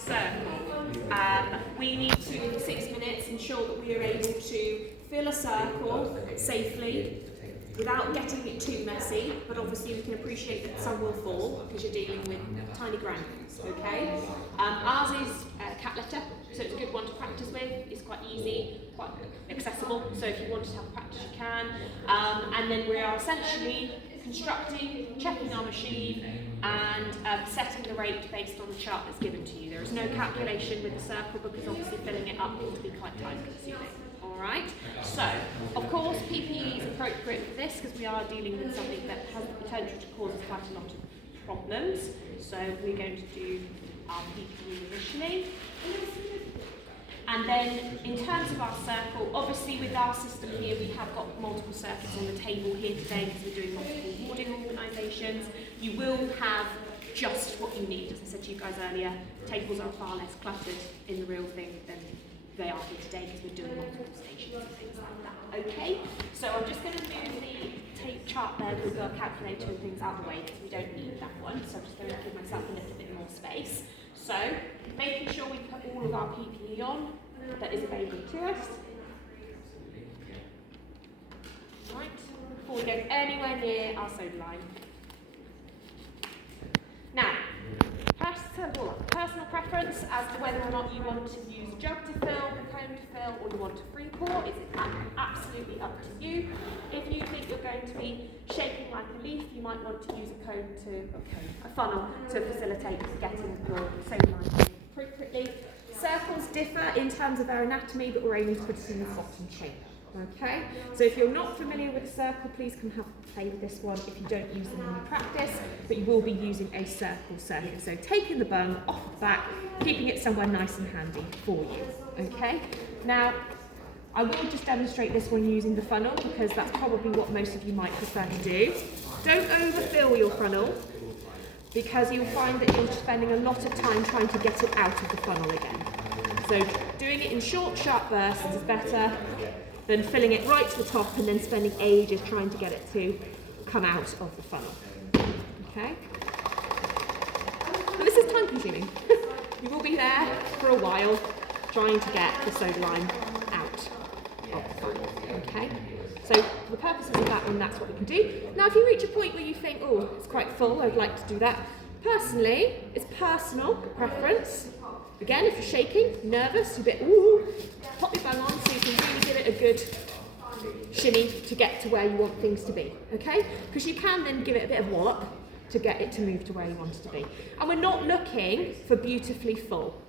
circle. We need to, in 6 minutes, ensure that we are able to fill a circle safely without getting it too messy, but obviously we can appreciate that some will fall because you're dealing with tiny granules, okay? Ours is cat litter, so it's a good one to practice with. It's quite easy, quite accessible, so if you want to have practice you can. And then we are essentially constructing, checking our machine, and setting the rate based on the chart that's given to you. There is no calculation with the circle because obviously filling it up will be quite time consuming. Alright, so of course PPE is appropriate for this because we are dealing with something that has the potential to cause us quite a lot of problems. So we're going to do our PPE initially. And then in terms of our circle, obviously with our system here we have got multiple circuits on the table here today because we're doing multiple warding organisations. You will have just what you need. As I said to you guys earlier, tables are far less cluttered in the real thing than they are here today because we're doing multiple stations and things like that. Okay, so I'm just going to move the tape chart there with our calculator and things out of the way because we don't need that one. So I'm just going to give myself a little bit more space. So making sure we put all of our PPE on that is available to us. Right, before we go anywhere near our soda line. Now, personal preference as to whether or not you want to use a jug to fill, a cone to fill, or you want to free pour is absolutely up to you. If you think you're going to be shaking like a leaf, you might want to use a funnel to facilitate getting your soda line appropriately. Circles differ in terms of their anatomy, but we're aiming to put it in the bottom chamber. Okay, so if you're not familiar with a circle, please come have a play with this one if you don't use them in your practice, but you will be using a circle circuit. So taking the bung off the back, keeping it somewhere nice and handy for you. Okay, now I will just demonstrate this one using the funnel because that's probably what most of you might prefer to do. Don't overfill your funnel because you'll find that you're spending a lot of time trying to get it out of the funnel again. So doing it in short, sharp bursts is better than filling it right to the top and then spending ages trying to get it to come out of the funnel. Okay? But this is time consuming. You will be there for a while trying to get the soda line out of the funnel. Okay? So for the purposes of that one, that's what we can do. Now if you reach a point where you think, oh, it's quite full, I'd like to do that. Personally, it's personal preference. Again, if you're shaking, nervous, you're a bit, ooh, pop your bung on so you can really give it a good shimmy to get to where you want things to be, okay? Because you can then give it a bit of wallop to get it to move to where you want it to be. And we're not looking for beautifully full,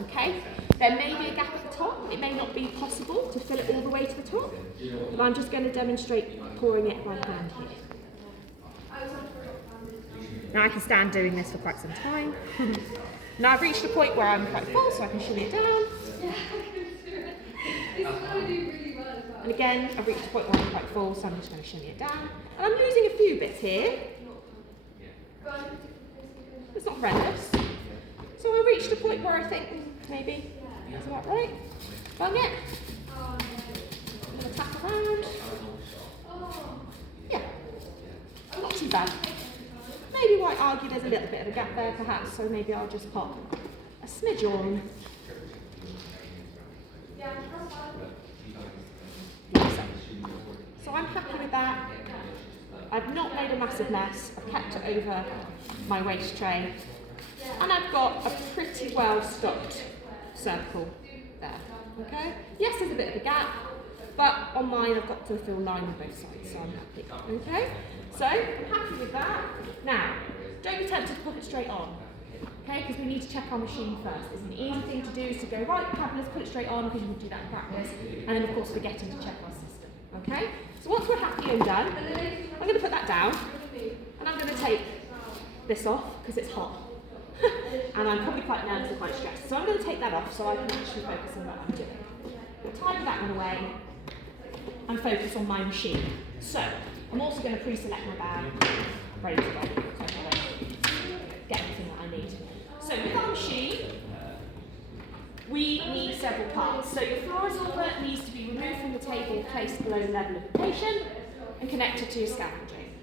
okay? There may be a gap at the top. It may not be possible to fill it all the way to the top, but I'm just going to demonstrate pouring it by hand here. Now I can stand doing this for quite some time. Now I've reached a point where I'm quite full, so I can shimmy it down. And again, I've reached a point where I'm quite full, so I'm just going to shimmy it down. And I'm losing a few bits here. It's not horrendous. So I reached a point where I think maybe that's about right. Bung it. I'm going to tap around. Yeah, not too bad. Maybe might argue there's a little bit of a gap there perhaps, so maybe I'll just pop a smidge on. So I'm happy with that. I've not made a massive mess. I've kept it over my waste tray. And I've got a pretty well stocked circle there. Okay? Yes, there's a bit of a gap, but on mine I've got to fill line on both sides, so I'm happy. Okay? So I'm happy with that. Now, don't be tempted to put it straight on. Okay, because we need to check our machine first. It's an easy thing to do is to go, right, let's put it straight on because you can do that in practice. And then of course forgetting to check our system. Okay? So once we're happy and done, I'm going to put that down and I'm going to take this off because it's hot. And I'm probably quite nervous and quite stressed. So I'm going to take that off so I can actually focus on what I'm doing. Tidy that one away and focus on my machine. So I'm also going to pre-select my bag, ready to go. So I'm going to get everything that I need. So with our machine, we need several parts. So your floor absorber needs to be removed from the table, placed below the level of the patient, and connected to your scavenging.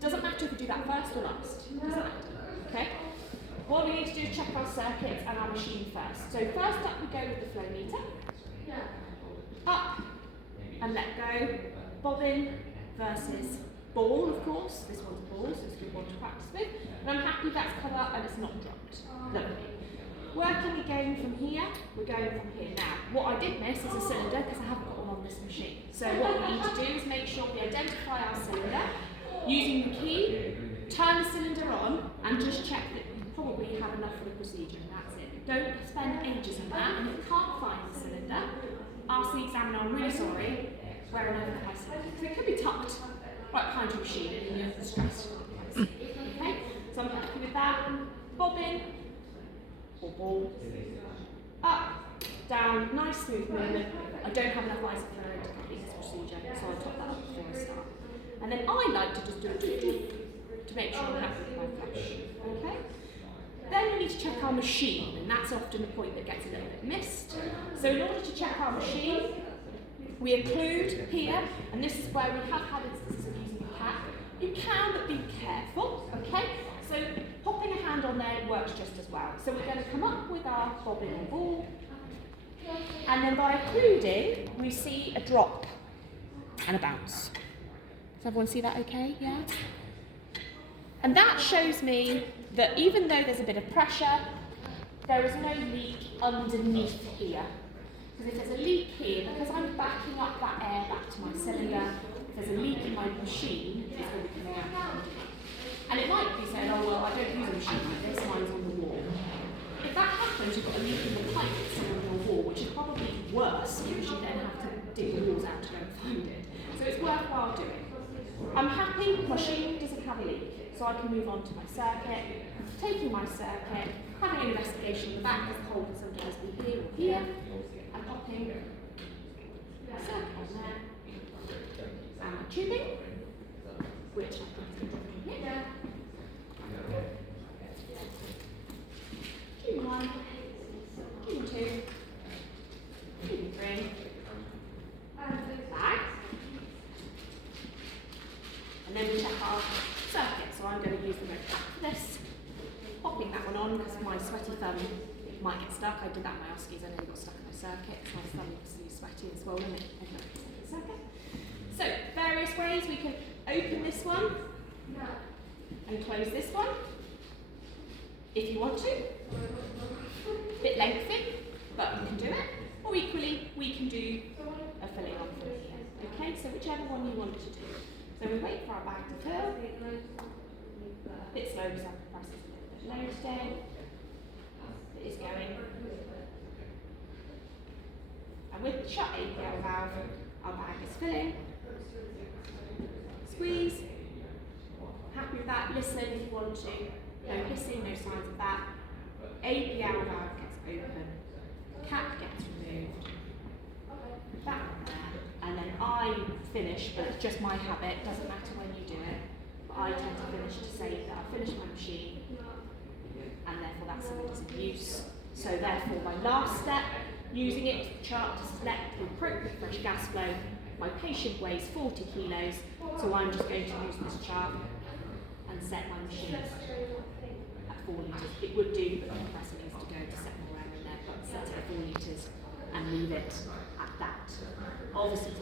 Doesn't matter if you do that first or last. Doesn't matter. Okay? What we need to do is check our circuits and our machine first. So first up we go with the flow meter. Up and let go. Bobbin versus ball, of course. This one's a ball, so it's a good one to practice with. And I'm happy that's come up and it's not dropped. Lovely. Working again from here, we're going from here. Now, what I did miss is a cylinder because I haven't got one on this machine. So what we need to do is make sure we identify our cylinder using the key, turn the cylinder on and just check that you probably have enough for the procedure. That's it. Don't spend ages on that, and if you can't find the cylinder, ask the examiner, I'm really sorry, where an overhead cylinder. So it could be tucked right behind your machine and you're stressed. Okay, so I'm happy with that. Bobbin or ball. Up, down, nice smooth movement. I don't have enough isofluid to complete this procedure, so I'll top that up before I start. And then I like to just do a doo-doo to make sure I'm happy with my flush. Okay? Then we need to check our machine, and that's often the point that gets a little bit missed. So in order to check our machine, we occlude here, and this is where we have had instances of using a cap. You can, but be careful, okay? So popping a hand on there works just as well. So we're going to come up with our bobbin or ball, and then by occluding, we see a drop and a bounce. Does everyone see that okay? Yeah? And that shows me that even though there's a bit of pressure, there is no leak underneath here. Because if there's a leak here, because I'm backing up that air back to my cylinder, if there's a leak in my machine, it's going to be coming out. And it might be saying, oh well, I don't use a machine like this, mine's on the wall. If that happens, you've got a leak in the pipe that's on your wall, which is probably worse because you then have to dig the walls out to go and find it. So it's worthwhile doing. I'm happy my machine doesn't have a leak, so I can move on to my circuit. Taking my circuit, having an investigation in the back, because the hole can sometimes be here or here, and popping my circuit on there, and my tubing, which I think is dropping here. Tubing 1, tubing 2, tubing 3, back. And then we check our circuit, so I'm going to use the red back for this. Popping that one on because my sweaty thumb might get stuck. I did that in my OSCEs, I nearly got stuck in my circuit. So my thumb is sweaty and swollen. So, various ways we can open this one and close this one if you want to. A bit lengthy, but you can do it. Or equally, we can do a filling on from here. Okay, so whichever one you want to do. So we wait for our bag to fill. A bit slow because I press it a little bit low today. It is going. And with the shut APL valve, our bag is filling. Squeeze. Happy with that? Listen if you want to. No hissing, no signs of that. APL valve gets open. Cap gets removed. That one there. And then I finish, but it's just my habit, doesn't matter when you do it, but I tend to finish to say that I've finished my machine, and therefore that cylinder is in use. So therefore my last step, using it to the chart to select the appropriate fresh gas flow. My patient weighs 40 kilos, so I'm just going to use this chart and set my machine at 4 litres. It would do, but the compressor needs to go to set more air in there, but set it at 4 litres and leave it at that. Obviously